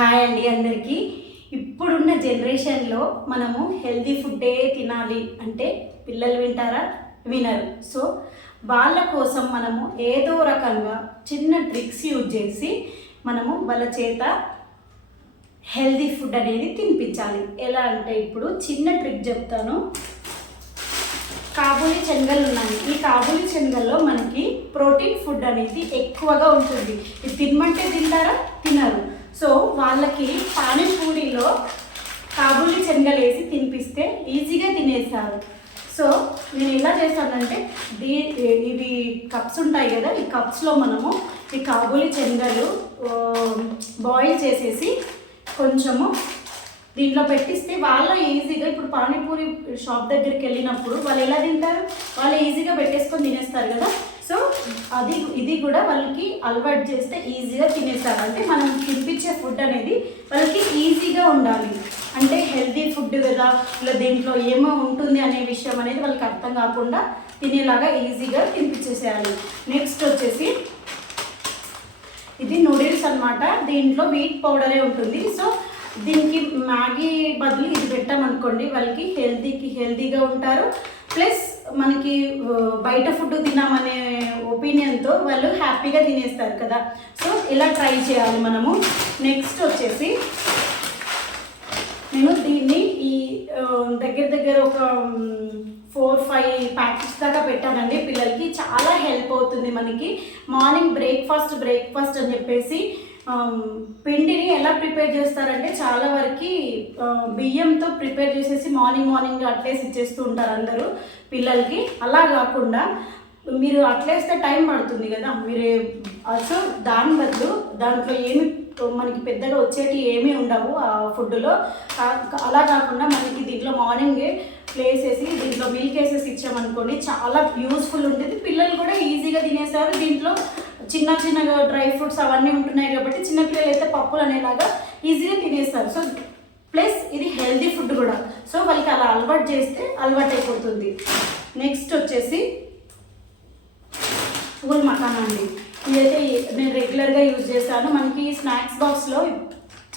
Hi అండి అందరికీ. ఇప్పుడున్న జనరేషన్లో మనము హెల్దీ ఫుడ్డే తినాలి అంటే పిల్లలు వింటారా? వినరు. సో వాళ్ళ కోసం మనము ఏదో రకంగా చిన్న ట్రిక్స్ యూజ్ చేసి మనము వాళ్ళ చేత హెల్దీ ఫుడ్ అనేది తినిపించాలి. ఎలా అంటే ఇప్పుడు చిన్న ట్రిక్ చెప్తాను. కాబూలి శనగలు ఉన్నాయి. ఈ కాబూలి శనగల్లో మనకి ప్రోటీన్ ఫుడ్ అనేది ఎక్కువగా ఉంటుంది. ఇది తినమంటే తింటారా? తినరు. సో వాళ్ళకి పానీపూరిలో కాబూలి శనగలేసి వేసి తినిపిస్తే ఈజీగా తినేస్తారు. సో నేను ఎలా చేస్తానంటే దీ ఇవి కప్స్ ఉంటాయి కదా ఈ కప్స్లో మనము ఈ కాబూలి శనగలు బాయిల్ చేసేసి కొంచెము దీంట్లో పెట్టిస్తే వాళ్ళ ఈజీగా ఇప్పుడు పానీపూరి షాప్ దగ్గరికి వెళ్ళినప్పుడు వాళ్ళు ఎలా తింటారు? వాళ్ళు ఈజీగా పెట్టేసుకొని తినేస్తారు కదా. సో అది ఇది కూడా వాళ్ళకి అలవాటు చేస్తే ఈజీగా తినేస్తారు. అంటే మనం తినిపించే ఫుడ్ అనేది వాళ్ళకి ఈజీగా ఉండాలి. అంటే హెల్తీ ఫుడ్ కదా ఇలా దీంట్లో ఏమో ఉంటుంది అనే విషయం అనేది వాళ్ళకి అర్థం కాకుండా తినేలాగా ఈజీగా తినిపించేసేయాలి. నెక్స్ట్ వచ్చేసి ఇది నూడిల్స్ అనమాట దీంట్లో వీట్ పౌడరే ఉంటుంది. సో దీనికి మ్యాగీ బదులు ఇది పెట్టామనుకోండి వాళ్ళకి హెల్తీకి హెల్తీగా ఉంటారు. ప్లస్ మనకి బయట ఫుడ్ తిన్నామనే ఒపీనియన్తో వాళ్ళు హ్యాపీగా తినేస్తారు కదా. సో ఇలా ట్రై చేయాలి మనము. నెక్స్ట్ వచ్చేసి నేను దీన్ని ఈ దగ్గర దగ్గర ఒక ఫోర్ ఫైవ్ ప్యాకెట్స్ దాకా పెట్టానండి. పిల్లలకి చాలా హెల్ప్ అవుతుంది మనకి. మార్నింగ్ బ్రేక్ఫాస్ట్ బ్రేక్ఫాస్ట్ అని చెప్పేసి పిండిని ఎలా ప్రిపేర్ చేస్తారంటే చాలా వరకు బియ్యంతో ప్రిపేర్ చేసేసి మార్నింగ్ మార్నింగ్ అట్లేసి ఇచ్చేస్తూ ఉంటారు అందరూ పిల్లలకి. అలా కాకుండా మీరు అట్లేస్తే టైం పడుతుంది కదా. మీరు సో దాని బదులు దాంట్లో ఏమి మనకి పెద్దగా వచ్చేటి ఏమీ ఉండవు ఆ ఫుడ్లో. అలా కాకుండా మనకి దీంట్లో మార్నింగే ప్లేస్ దీంట్లో మిల్క్ వేసేసి ఇచ్చామనుకోండి చాలా యూస్ఫుల్ ఉంటుంది పిల్లలు కూడా ఈజీగా తినేస్తారు దీంట్లో. చిన్న చిన్నగా డ్రై ఫ్రూట్స్ అవన్నీ ఉంటున్నాయి కాబట్టి చిన్నపిల్లలు అయితే పప్పులు అనేలాగా ఈజీగా తినేస్తారు. సో ప్లస్ ఇది హెల్దీ ఫుడ్ కూడా. సో వాళ్ళకి అలా అలవాటు చేస్తే అలవాటు అయిపోతుంది. నెక్స్ట్ వచ్చేసి పూల్ మకానా అండి. ఇదైతే నేను రెగ్యులర్గా యూజ్ చేస్తాను మనకి స్నాక్స్ బాక్స్లో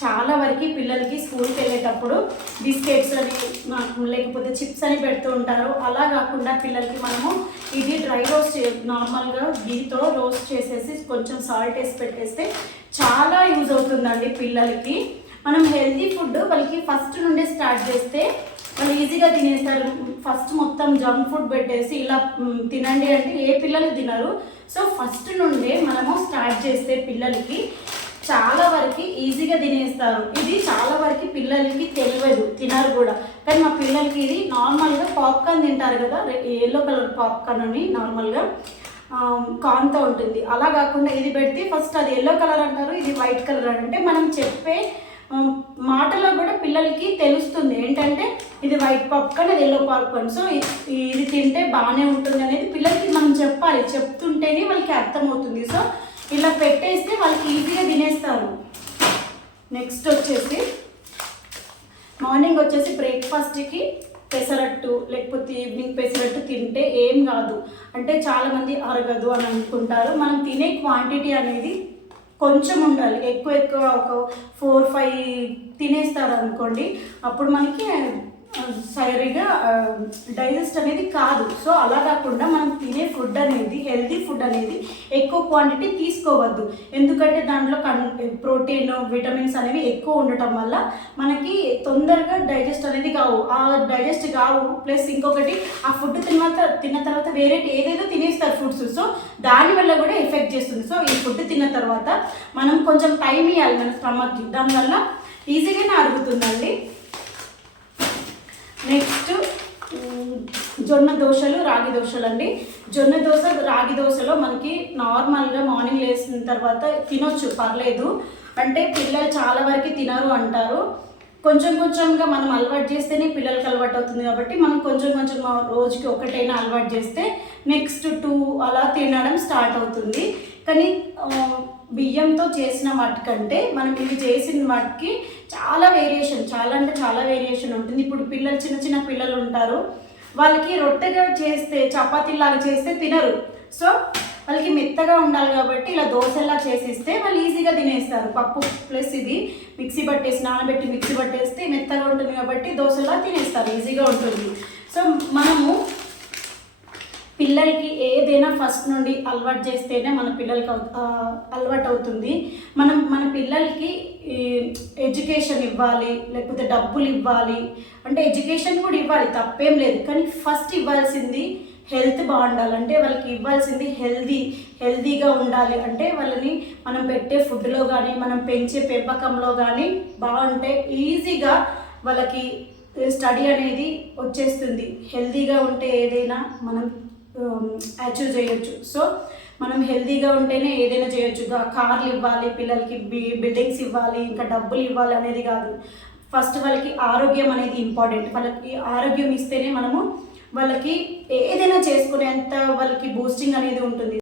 చాలా వరకు పిల్లలకి స్కూల్కి వెళ్ళేటప్పుడు బిస్కెట్స్ అని లేకపోతే చిప్స్ అని పెడుతూ ఉంటారు. అలా కాకుండా పిల్లలకి మనము ఇది డ్రై రోస్ట్ చే నార్మల్గా గీతో రోస్ట్ చేసేసి కొంచెం సాల్ట్ వేసి పెట్టేస్తే చాలా యూజ్ అవుతుందండి పిల్లలకి. మనం హెల్తీ ఫుడ్ వాళ్ళకి ఫస్ట్ నుండే స్టార్ట్ చేస్తే వాళ్ళు ఈజీగా తినేస్తారు. ఫస్ట్ మొత్తం జంక్ ఫుడ్ పెట్టేసి ఇలా తినండి అంటే ఏ పిల్లలు తినరు. సో ఫస్ట్ నుండే మనము స్టార్ట్ చేస్తే పిల్లలకి చాలా వరకు ఈజీగా తినేస్తారు. ఇది చాలా వరకు పిల్లలకి తెలియదు తినరు కూడా. కానీ మా పిల్లలకి ఇది నార్మల్గా పాప్కార్న్ తింటారు కదా ఎల్లో కలర్ పాప్కార్న్ అని నార్మల్గా కాన్తో ఉంటుంది. అలా కాకుండా ఇది పెడితే ఫస్ట్ అది ఎల్లో కలర్ అంటారు ఇది వైట్ కలర్ అంటే మనం చెప్పే మాటలో కూడా పిల్లలకి తెలుస్తుంది. ఏంటంటే ఇది వైట్ పాప్కార్న్ అది ఎల్లో పాప్కార్న్ సో ఇది తింటే బాగానే ఉంటుంది అనేది పిల్లలకి మనం చెప్పాలి. చెప్తుంటేనే వాళ్ళకి అర్థమవుతుంది. సో ఇలా పెట్టేస్తే వాళ్ళకి ఈజీగా తినేస్తారు. నెక్స్ట్ వచ్చేసి మార్నింగ్ వచ్చేసి బ్రేక్ఫాస్ట్కి పెసరట్టు లేకపోతే ఈవినింగ్ పెసరట్టు తింటే ఏం కాదు. అంటే చాలామంది అరగదు అని అనుకుంటారు. మనం తినే క్వాంటిటీ అనేది కొంచెం ఉండాలి. ఎక్కువ ఎక్కువ ఒక ఫోర్ ఫైవ్ తినేస్తారు అనుకోండి అప్పుడు మనకి సరిగా డైజెస్ట్ అనేది కాదు. సో అలా కాకుండా మనం ఫుడ్ అనేది హెల్తీ ఫుడ్ అనేది ఎక్కువ క్వాంటిటీ తీసుకోవద్దు. ఎందుకంటే దాంట్లో కన్ ప్రోటీన్ విటమిన్స్ అనేవి ఎక్కువ ఉండటం వల్ల మనకి తొందరగా డైజెస్ట్ అనేది కావు. ఆ డైజెస్ట్ కావు. ప్లస్ ఇంకొకటి ఆ ఫుడ్ తిన్న తిన్న తర్వాత వేరే ఏదేదో తినేస్తారు ఫుడ్స్ సో దానివల్ల కూడా ఎఫెక్ట్ చేస్తుంది. సో ఈ ఫుడ్ తిన్న తర్వాత మనం కొంచెం టైం ఇవ్వాలి మన స్టమక్కి దానివల్ల ఈజీగానే అరుగుతుందండి. నెక్స్ట్ జొన్న దోశలు రాగి దోశలు అండి జొన్న దోశ రాగి దోశలో మనకి నార్మల్గా మార్నింగ్ లేచిన తర్వాత తినొచ్చు పర్లేదు. అంటే పిల్లలు చాలా వరకు తినరు అంటారు. కొంచెం కొంచెంగా మనం అలవాటు చేస్తేనే పిల్లలకి అలవాటు అవుతుంది కాబట్టి మనం కొంచెం కొంచెం రోజుకి ఒకటైనా అలవాటు చేస్తే నెక్స్ట్ టూ అలా తినడం స్టార్ట్ అవుతుంది. కానీ బియ్యంతో చేసిన వాటికంటే మనం ఇవి చేసిన వాటికి చాలా వేరియేషన్ చాలా అంటే చాలా వేరియేషన్ ఉంటుంది. ఇప్పుడు పిల్లలు చిన్న చిన్న పిల్లలు ఉంటారు. వాళ్ళకి రొట్టెగా చేస్తే చపాతీలాగా చేస్తే తినరు. సో వాళ్ళకి మెత్తగా ఉండాలి కాబట్టి ఇలా దోశలా చేసిస్తే వాళ్ళు ఈజీగా తినేస్తారు. పప్పు ప్లస్ ఇది మిక్సీ పట్టేసి నానబెట్టి మిక్సీ పట్టేస్తే మెత్తగా ఉంటుంది కాబట్టి దోశలా తినేస్తారు. ఈజీగా ఉంటుంది. సో మనము పిల్లలకి ఏదైనా ఫస్ట్ నుండి అలవాటు చేస్తేనే మన పిల్లలకి అలవాటు అవుతుంది మనం మన పిల్లలకి ఎడ్యుకేషన్ ఇవ్వాలి లేకపోతే డబ్బులు ఇవ్వాలి. అంటే ఎడ్యుకేషన్ కూడా ఇవ్వాలి తప్పేం లేదు. కానీ ఫస్ట్ ఇవ్వాల్సింది హెల్త్ బాగుండాలి. అంటే వాళ్ళకి ఇవ్వాల్సింది హెల్దీ హెల్దీగా ఉండాలి. అంటే వాళ్ళని మనం పెట్టే ఫుడ్లో కానీ మనం పెంచే పెంపకంలో కానీ బాగుంటే ఈజీగా వాళ్ళకి స్టడీ అనేది వచ్చేస్తుంది. హెల్తీగా ఉంటే ఏదైనా మనం Um, అచీవ్ చేయొచ్చు. సో మనం హెల్తీగా ఉంటేనే ఏదైనా చేయొచ్చు. కార్లు ఇవ్వాలి పిల్లలకి బి బిల్డింగ్స్ ఇవ్వాలి ఇంకా డబ్బులు ఇవ్వాలి అనేది కాదు. ఫస్ట్ వాళ్ళకి ఆరోగ్యం అనేది ఇంపార్టెంట్ వాళ్ళకి ఆరోగ్యం ఇస్తేనే మనము వాళ్ళకి ఏదైనా చేసుకునేంత వాళ్ళకి బూస్టింగ్ అనేది ఉంటుంది.